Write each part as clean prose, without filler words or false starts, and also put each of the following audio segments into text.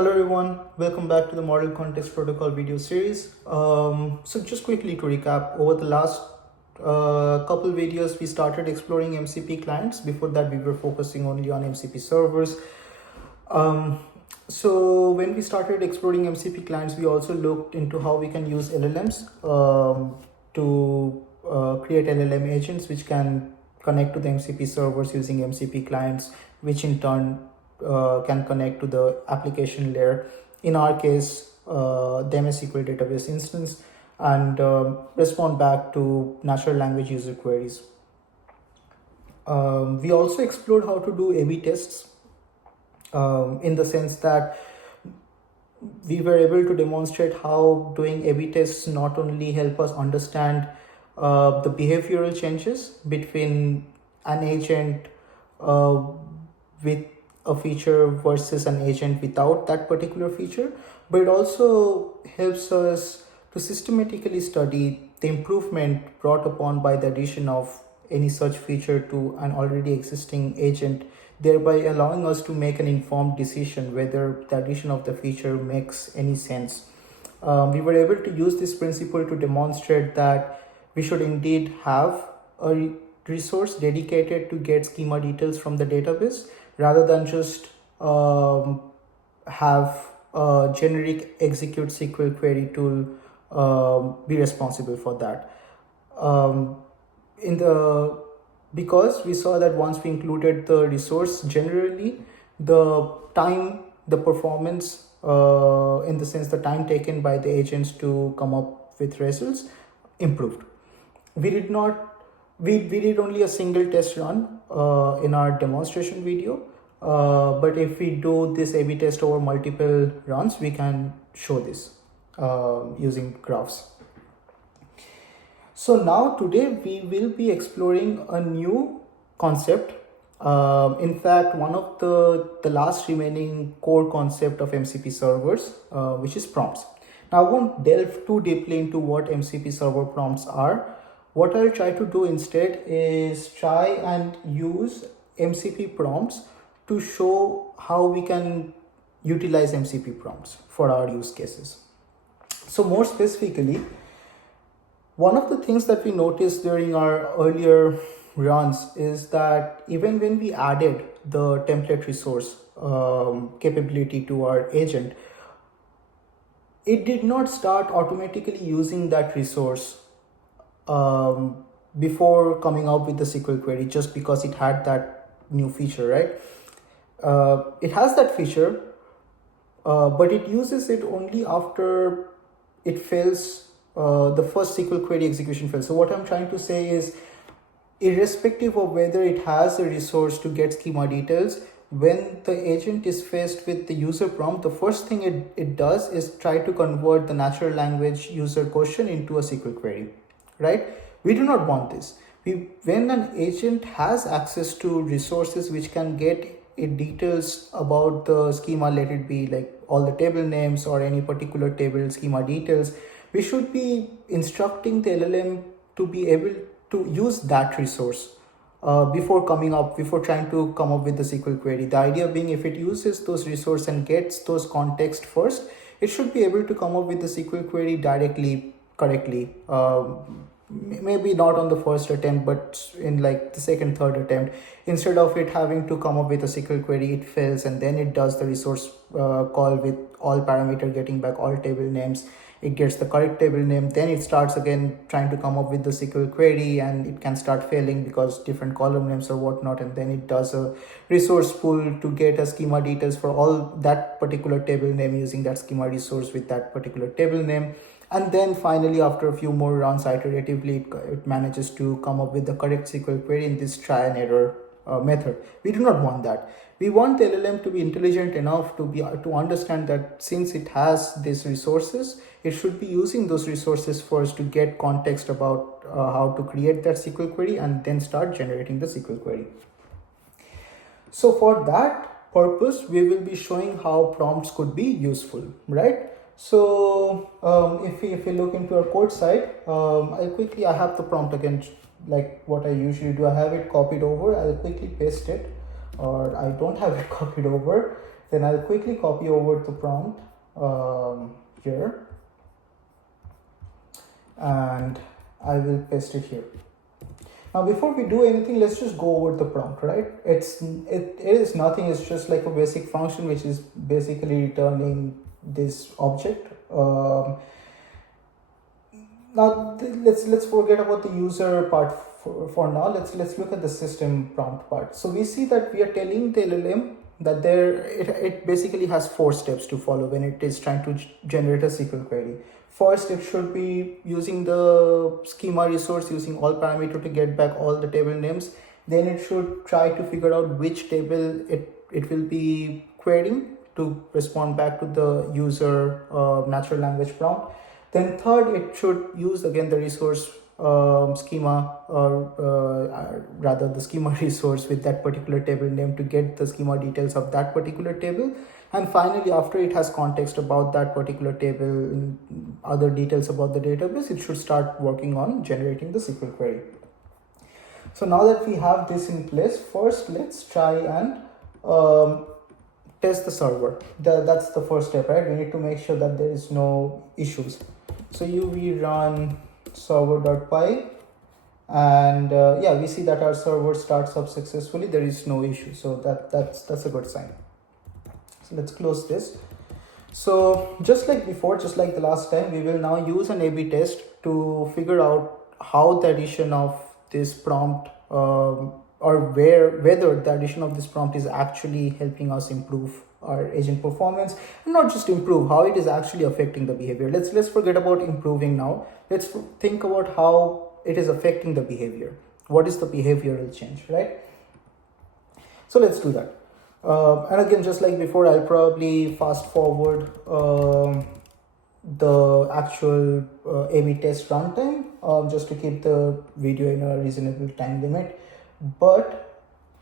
Hello everyone, welcome back to the Model Context Protocol video series. So just quickly to recap, over the last couple videos we started exploring MCP clients. Before that we were focusing only on MCP servers. So when we started exploring MCP clients, we also looked into how we can use LLMs to create LLM agents which can connect to the MCP servers using MCP clients, which in turn can connect to the application layer. In our case, the MSSQL database instance, and respond back to natural language user queries. We also explored how to do A/B tests in the sense that we were able to demonstrate how doing A/B tests not only help us understand the behavioral changes between an agent with a feature versus an agent without that particular feature, but it also helps us to systematically study the improvement brought upon by the addition of any such feature to an already existing agent, thereby allowing us to make an informed decision whether the addition of the feature makes any sense. We were able to use this principle to demonstrate that we should indeed have a resource dedicated to get schema details from the database, rather than just have a generic execute SQL query tool be responsible for that. Because we saw that once we included the resource, generally the time, the performance, in the sense the time taken by the agents to come up with results improved. We did only a single test run in our demonstration video, but if we do this A/B test over multiple runs, we can show this using graphs. So now today we will be exploring a new concept. In fact, one of the last remaining core concept of MCP servers, which is prompts. Now I won't delve too deeply into what MCP server prompts are. What I'll try to do instead is try and use MCP prompts to show how we can utilize MCP prompts for our use cases. So more specifically, one of the things that we noticed during our earlier runs is that even when we added the template resource capability to our agent, it did not start automatically using that resource before coming up with the SQL query, just because it had that new feature, right? It has that feature, but it uses it only after it fails, the first SQL query execution fails. So what I'm trying to say is, irrespective of whether it has a resource to get schema details, when the agent is faced with the user prompt, the first thing it does is try to convert the natural language user question into a SQL query, right? We do not want this. When an agent has access to resources which can get it details about the schema, let it be like all the table names or any particular table schema details, we should be instructing the LLM to be able to use that resource before trying to come up with the SQL query. The idea being, if it uses those resources and gets those context first, it should be able to come up with the SQL query directly, correctly. Maybe not on the first attempt, but in like the second, third attempt. Instead of it having to come up with a SQL query, it fails and then it does the resource call with all parameter getting back all table names. It gets the correct table name, then it starts again trying to come up with the SQL query, and it can start failing because different column names or whatnot, and then it does a resource pull to get a schema details for all that particular table name using that schema resource with that particular table name. And then finally, after a few more runs iteratively, it manages to come up with the correct SQL query in this try and error method. We do not want that. We want the LLM to be intelligent enough to understand that since it has these resources, it should be using those resources first to get context about how to create that SQL query and then start generating the SQL query. So for that purpose, we will be showing how prompts could be useful, right? So if we look into our code side, I have the prompt again, like what I usually do. I have it copied over. I'll quickly paste it, or I don't have it copied over. Then I'll quickly copy over the prompt here, and I will paste it here. Now before we do anything, let's just go over the prompt, right? It is nothing, it's just like a basic function which is basically returning this object. Now let's forget about the user part for now. Let's look at the system prompt part. So we see that we are telling the LLM that it basically has 4 steps to follow when it is trying to generate a SQL query. First, it should be using the schema resource, using all parameter to get back all the table names. Then it should try to figure out which table it will be querying to respond back to the user natural language prompt. Then third, it should use again the resource schema, or rather the schema resource with that particular table name to get the schema details of that particular table. And finally, after it has context about that particular table and other details about the database, it should start working on generating the SQL query. So now that we have this in place, first let's try and test the server. That's the first step, right? We need to make sure that there is no issues. So we run server.py, and yeah, we see that our server starts up successfully. There is no issue, so that's a good sign. So let's close this. So just like before, just like the last time, we will now use an A/B test to figure out how the addition of this prompt or whether the addition of this prompt is actually helping us improve our agent performance, and not just improve, how it is actually affecting the behavior. Let's forget about improving now. Let's think about how it is affecting the behavior. What is the behavioral change, right? So let's do that. And again, just like before, I'll probably fast forward the actual A/B test runtime just to keep the video in a reasonable time limit. But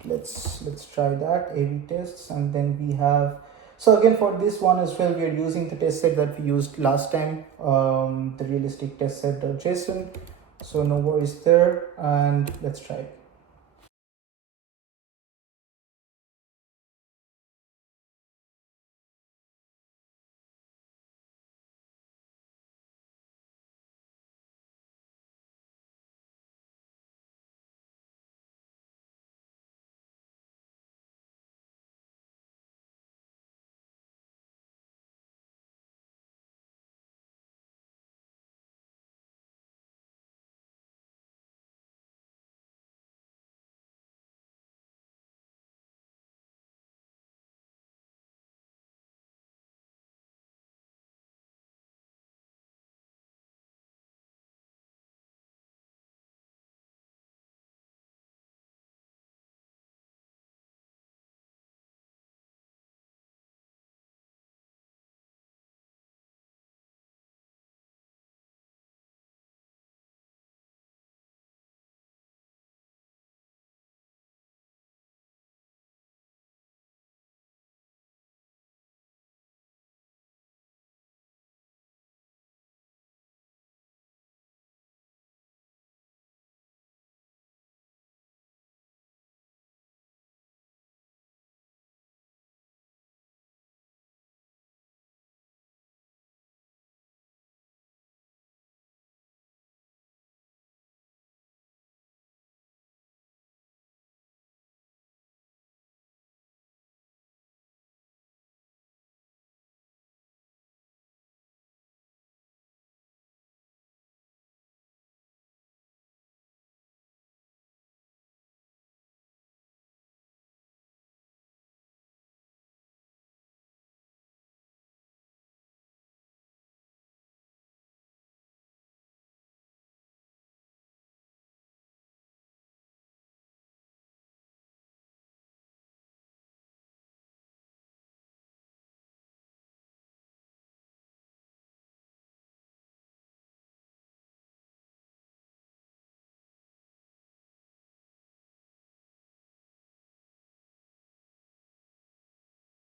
let's try that A/B tests, and then we have. So again, for this one as well, we are using the test set that we used last time, the realistic test set.json. So no worries there, and let's try it.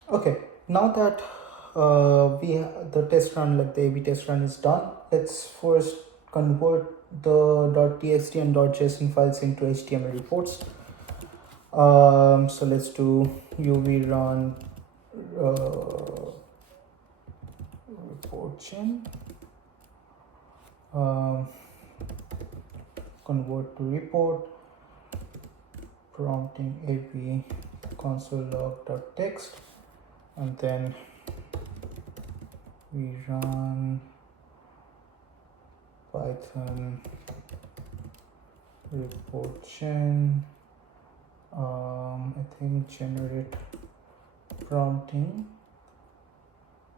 Okay, now that the test run, like the A/B test run, is done, let's first convert the .txt and .json files into HTML reports. So let's do uv run report chain, convert to report, prompting ab console log.txt, and then we run Python report chain, I think generate prompting,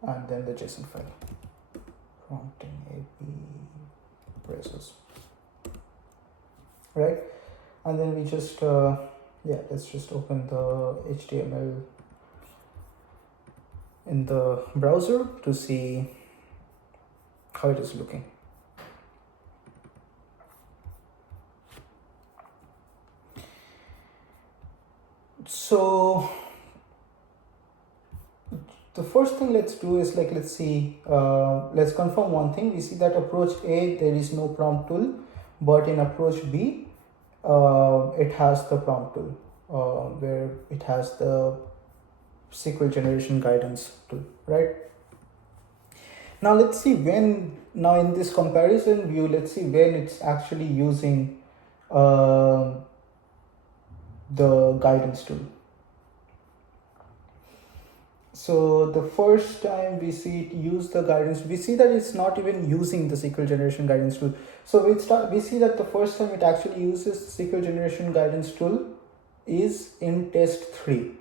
and then the JSON file, prompting ab presses, right? And then we just let's just open the HTML in the browser to see how it is looking. So the first thing let's do is let's see, let's confirm one thing. We see that approach A, there is no prompt tool, but in approach B, it has the prompt tool, where it has the SQL generation guidance tool, right? Now let's see now in this comparison view, let's see when it's actually using the guidance tool. So the first time we see it use the guidance, we see that it's not even using the SQL generation guidance tool. So we see that the first time it actually uses the SQL generation guidance tool is in test 3.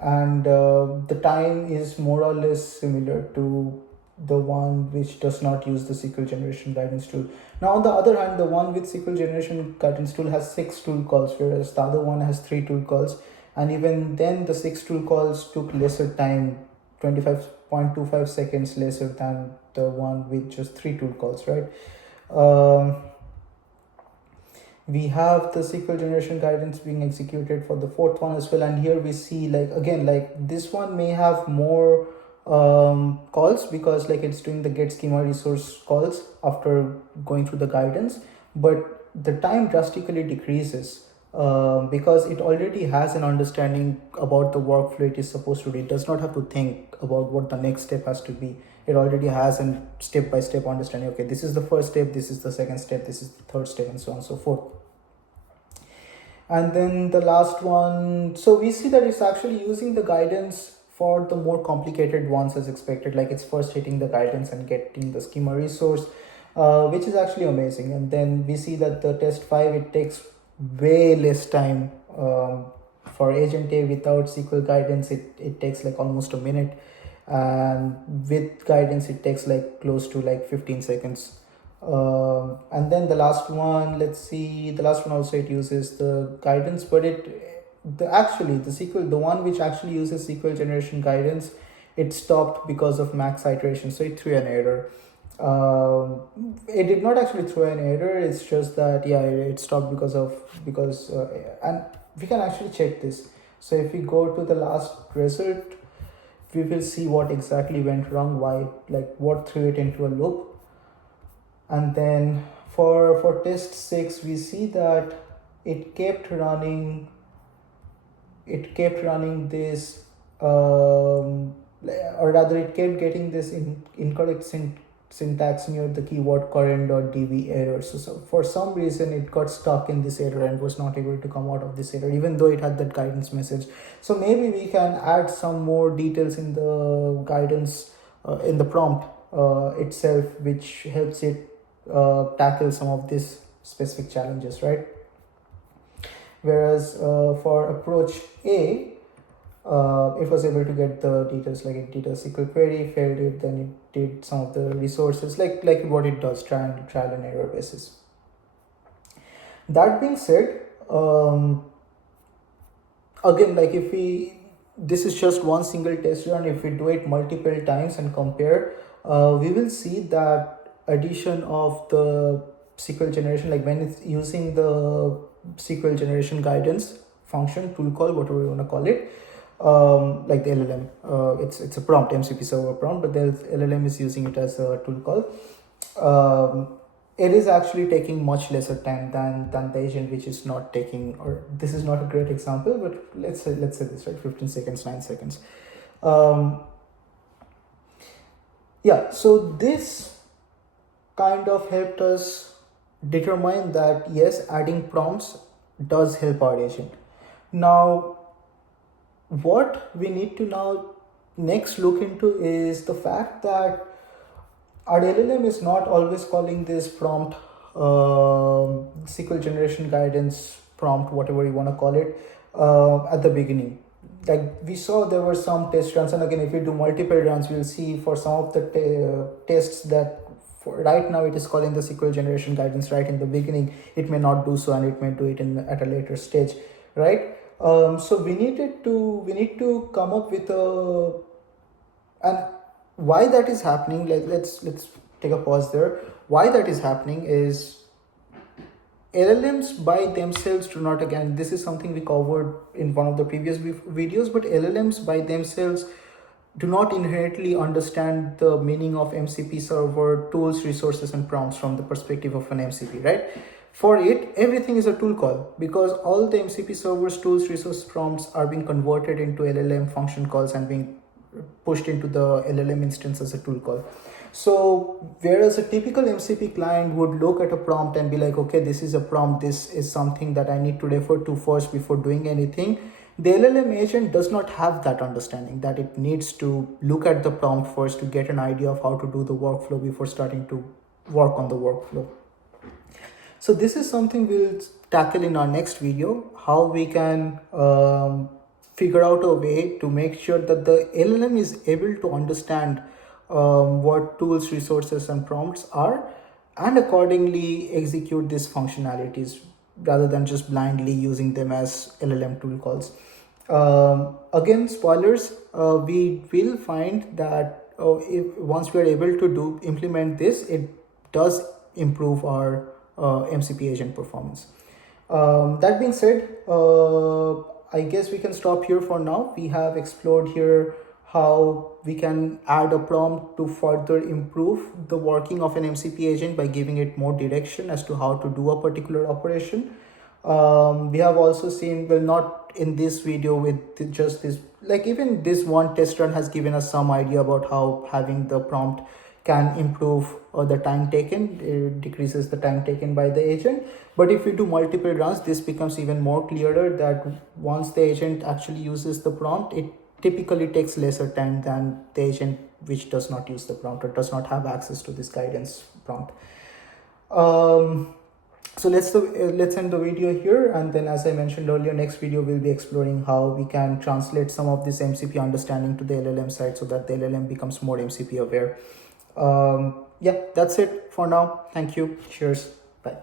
And the time is more or less similar to the one which does not use the SQL generation guidance tool. Now on the other hand, the one with SQL generation guidance tool has 6 tool calls, whereas the other one has 3 tool calls. And even then the 6 tool calls took lesser time, 25.25 seconds lesser than the one with just 3 tool calls, right? We have the SQL generation guidance being executed for the 4th one as well. And here we see this one may have more calls, because it's doing the get schema resource calls after going through the guidance, but the time drastically decreases because it already has an understanding about the workflow it is supposed to do. It does not have to think about what the next step has to be. It already has a step-by-step understanding. Okay, this is the first step, this is the second step, this is the third step, and so on and so forth. And then the last one, so we see that it's actually using the guidance for the more complicated ones as expected, like it's first hitting the guidance and getting the schema resource, which is actually amazing. And then we see that the test 5, it takes way less time. For agent A without SQL guidance, it takes almost a minute, and with guidance it takes close to 15 seconds. And then the last one, let's see, the last one also it uses the guidance, but the one which actually uses SQL generation guidance, it stopped because of max iteration, so it threw an error. It did not actually throw an error, it's just that it stopped because and we can actually check this. So if we go to the last result, we will see what exactly went wrong, why, what threw it into a loop. And then for test 6, we see that it kept running this, or rather it kept getting this incorrect syntax near the keyword current.db error. So for some reason it got stuck in this error and was not able to come out of this error, even though it had that guidance message. So maybe we can add some more details in the guidance, in the prompt itself, which helps it tackle some of these specific challenges, right? Whereas for approach A, it was able to get the details, it did a SQL query, failed it, then it did some of the resources, like what it does, trial and error basis. That being said, again, this is just one single test run. If we do it multiple times and compare, we will see that addition of the SQL generation, when it's using the SQL generation guidance function, tool call, whatever you want to call it, like the LLM, it's a prompt, MCP Server prompt, but the LLM is using it as a tool call. It is actually taking much lesser time than the agent, which is not taking, or this is not a great example, but let's say this, right, 15 seconds, 9 seconds. Um, yeah, so this kind of helped us determine that yes, adding prompts does help our agent. Now, what we need to now next look into is the fact that our LLM is not always calling this prompt SQL generation guidance prompt, whatever you want to call it, at the beginning. Like we saw, there were some test runs, and again, if we do multiple runs, we'll see for some of the tests that right now it is calling the SQL generation guidance right in the beginning. It may not do so, and it may do it at a later stage, right? So we need to come up with a, and why that is happening, let's take a pause there. Why that is happening is LLMs by themselves do not, again, this is something we covered in one of the previous videos, but LLMs by themselves do not inherently understand the meaning of MCP server, tools, resources, and prompts from the perspective of an MCP, right? For it, everything is a tool call, because all the MCP servers, tools, resource, prompts are being converted into LLM function calls and being pushed into the LLM instance as a tool call. So whereas a typical MCP client would look at a prompt and be like, okay, this is a prompt, this is something that I need to refer to first before doing anything, the LLM agent does not have that understanding, that it needs to look at the prompt first to get an idea of how to do the workflow before starting to work on the workflow. So this is something we'll tackle in our next video, how we can figure out a way to make sure that the LLM is able to understand what tools, resources, and prompts are, and accordingly execute these functionalities rather than just blindly using them as LLM tool calls. Again, spoilers, we will find that if once we are able to implement this, it does improve our MCP agent performance. That being said, I guess we can stop here for now. We have explored here how we can add a prompt to further improve the working of an MCP agent by giving it more direction as to how to do a particular operation. We have also seen, well, not in this video with just this, like even this one test run has given us some idea about how having the prompt can improve the time taken, it decreases the time taken by the agent. But if we do multiple runs, this becomes even more clearer that once the agent actually uses the prompt, it typically takes lesser time than the agent which does not use the prompt or does not have access to this guidance prompt. So let's end the video here, and then as I mentioned earlier, next video we'll be exploring how we can translate some of this MCP understanding to the LLM side so that the LLM becomes more MCP aware. Yeah, that's it for now. Thank you. Cheers. Bye.